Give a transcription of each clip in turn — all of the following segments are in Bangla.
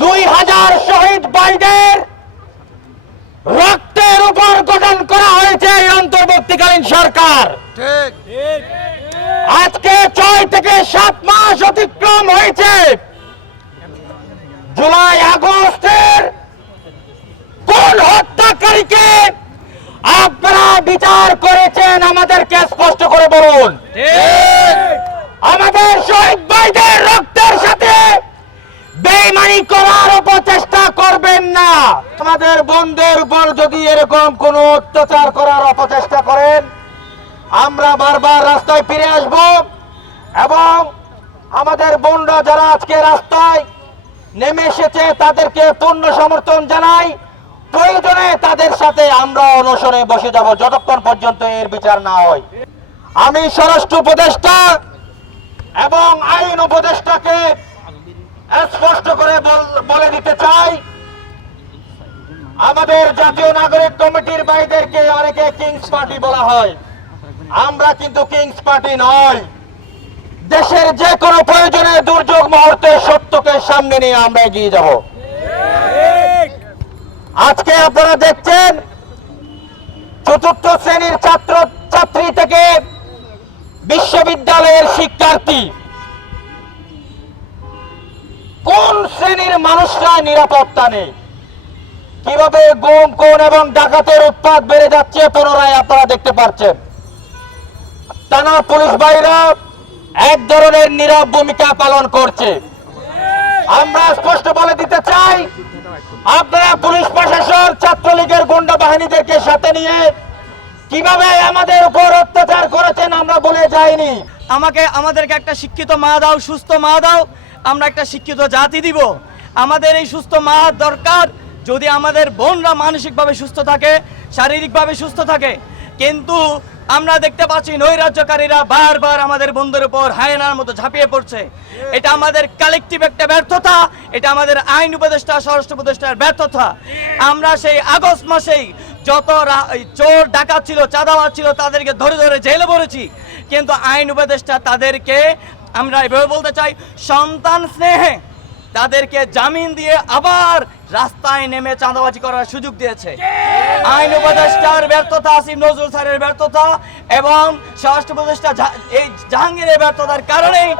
2000 শহীদ ভাইদের রক্তের উপর গঠন করা হয়েছে এই অন্তর্বর্তীকালীন সরকার। আজকে 6 থেকে 7 মাস অতিক্রম হয়েছে। জুলাই আগস্টের কোন হত্যাকারীকে আপনারা বিচার করেছেন আমাদেরকে স্পষ্ট করে বলুন। আমাদের শহীদ ভাইদের রক্তের সাথে বেঈমানি করার অপচেষ্টা করবেন না। আমাদের বোনদের উপর যদি এরকম কোন অত্যাচার করার অপচেষ্টা করেন, আমরা বারবার রাস্তায় ফিরে আসব এবং আমাদের বোনরা যারা আজকে রাস্তায় নেমে এসেছে তাদেরকে পূর্ণ সমর্থন জানাই। প্রয়োজনে তাদের সাথে আমরা অনশনে বসে যাব যতক্ষণ পর্যন্ত এর বিচার না হয়। আমি স্বরাষ্ট্র উপদেষ্টা এবং আইন উপদেষ্টাকে স্পষ্ট করে বলে দিতে চাই, আমাদের জাতীয় নাগরিক কমিটির ভাইদেরকে অনেকে কিংস পার্টি বলা হয়। আমরা কিন্তু কিংস পার্টি নয়। দেশের যে কোনো প্রয়োজনে দুর্যোগ মুহূর্তে সত্যকে সামনে নিয়ে আমরা এগিয়ে যাব। আজকে আপনারা দেখছেন চতুর্থ শ্রেণীর ছাত্র ছাত্রী থেকে বিশ্ববিদ্যালয়ের শিক্ষার্থী, কোন শ্রেণীর মানুষরা নিরাপত্তা নেই, কিভাবে গুম খুন এবং ডাকাতের উৎপাত বেড়ে যাচ্ছে পুনরায় আপনারা দেখতে পাচ্ছেন। থানা পুলিশ বাহিনীরা এক ধরনের নীরব ভূমিকা পালন করছে। আমরা স্পষ্ট বলে দিতে চাই, আপনারা পুলিশ প্রশাসন ছাত্রলীগের গুন্ডা বাহিনীদেরকে সাথে নিয়ে কিভাবে আমাদের উপর অত্যাচার করেছেন আমরা বলে যাইনি। আমাদেরকে একটা শিক্ষিত মা দাও, সুস্থ মা দাও, আমরা একটা শিক্ষিত জাতি দিব। আমাদের এই সুস্থ মা দরকার যদি আমাদের বোনরা মানসিকভাবে সুস্থ থাকে, শারীরিকভাবে সুস্থ থাকে। কিন্তু আমরা দেখতে পাচ্ছি নৈরাজ্যকারীরা বারবার আমাদের বন্ধুদের উপর হায়নার মতো ঝাঁপিয়ে পড়ছে। এটা আমাদের কালেকটিভ একটা ব্যর্থতা, এটা আমাদের আইন উপদেষ্টা স্বরাষ্ট্র উপদেষ্টার ব্যর্থতা। আমরা সেই আগস্ট মাসেই যত চোর ডাকাত ছিল, চাঁদাবাজ ছিল, তাদেরকে ধরে ধরে জেলে ভরেছি। কিন্তু আইন উপদেষ্টা তাদেরকে, আমরা এভাবে বলতে চাই, সন্তান স্নেহে তাদেরকে জামিন দিয়ে আবার রাস্তায় নেমে চাঁদাবাজি করার সুযোগ দিয়েছে। আইন উপদেষ্টার ব্যর্থতা, আসিফ নজরুল স্যারের ব্যর্থতা এবং স্বরাষ্ট্র উপদেষ্টা এই জাহাঙ্গীরের ব্যর্থতার কারণেই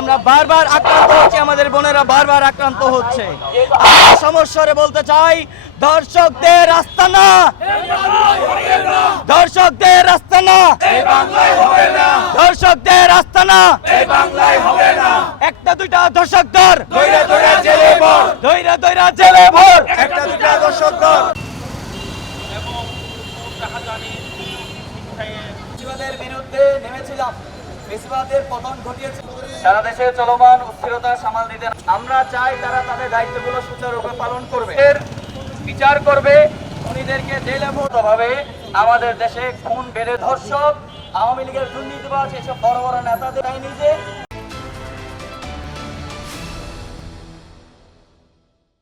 আমরা বারবার আক্রান্ত হচ্ছি, আমাদের বোনেরা বারবার আক্রান্ত হচ্ছে। আমরা সমস্যারে বলতে চাই, দর্শকদের আস্তানা, দর্শকদের আস্তানা, দর্শকদের আস্তানা, একটা দুইটা দর্শকদের দইরা দইরা জেলে ভর, একটা দুইটা দর্শকদের ফেসিবাদের বিরুদ্ধে নেমেছিলাম। ফেসিবাদের পতন ঘটিয়েছে। সারা দেশে চলমান অস্থিরতা সামাল দিতে আমরা চাই তারা তাদের দায়িত্বগুলো সুচারুরূপে পালন করবে, বিচার করবে, খুনিদেরকে জেলে ভাবে। আমাদের দেশে খুন বেড়ে, ধর্ষক, আওয়ামী লীগের দুর্নীতিবাজ, এসব বড় বড় নেতাদের নিজে